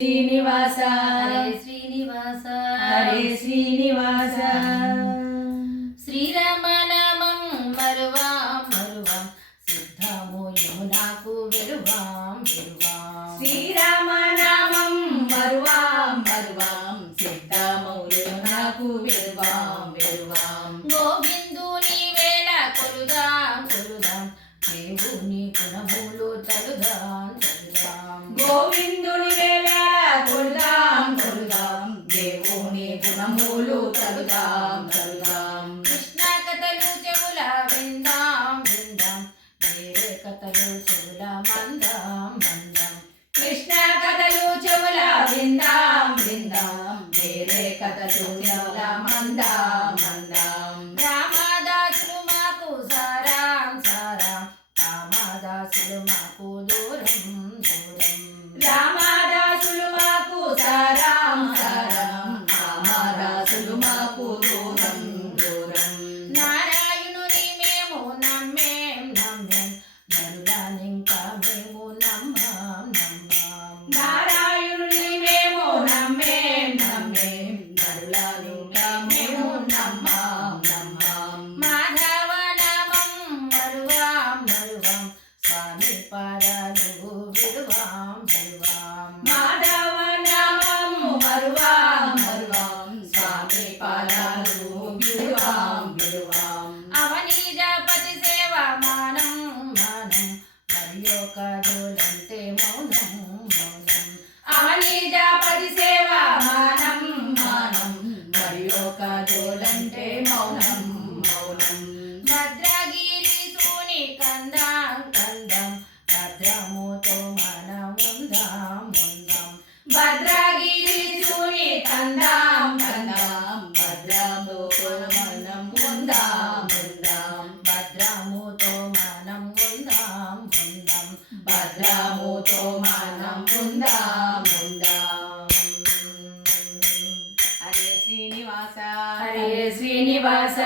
శ్రీనివాస హరే శ్రీనివాస హరే శ్రీనివాస శ్రీరామనామం మరువాం మరువాం సిద్ధము యమునాకు వెరువాం వెరువాం శ్రీరామనామం మరువాం మరువాం సిద్ధము యమునాకు వెరువాం వెరువాం గోవిందుని వేళ కొలుదాం కొలుదాం దేవుని గుణములు తలుదాం తలుదాం గోవిందుని వేళ కొలుదాం కొలుదాం దేవుని గుణములు తలుదాం తలుదాం కృష్ణ కథలు చెవుల విందాం విందాం వేరే కథలు చెవుల మందాం మందాం కృష్ణ కథలు చెవుల విందాం విందాం వేరే కథలు చెవుల మందాం మందాం రామదాసులు మాకు సారాం సారాం రామదాసులు మాకు దూరం దూరం రామదాసులు మాకు సారాం సారాం రామదాసులు మాకు దూరం దూరం నారాయణుని మేము నమ్మేం నమ్మేం నరులనింకా మేము నమ్మాం నమ్మాం నారాయణుని మేము నమ్మేం నమ్మేం నరులనింకా మేము నమ్మాం నమ్మాం మాధవ నామం మరువాం మరువాం స్వామి పాదాలు విడువాం విడువాం మాధవ నామము మరువాం మరువాం స్వామి పాదాలు విడువాం విడువాం అవనీజాపతి సేవ మానం మానం మరియొక జోలంటే మౌనం మౌనం అవనీజాపతి సేవ మానం మానం మరి ఒక జోలంటే మౌనం మౌనం భద్రగిరి సూని కందాం కందాం భద్రముతో మనం ఉందాం ఉందాం భద్రగిరి సూని కందాం కందాం భద్రముతో మనం ఉందాం ఉందాం భద్రముతో మనం ఉందాం ఉందాం భద్రముతో మనం ఉందాం ఉందాం హరే శ్రీనివాస హరే శ్రీనివాస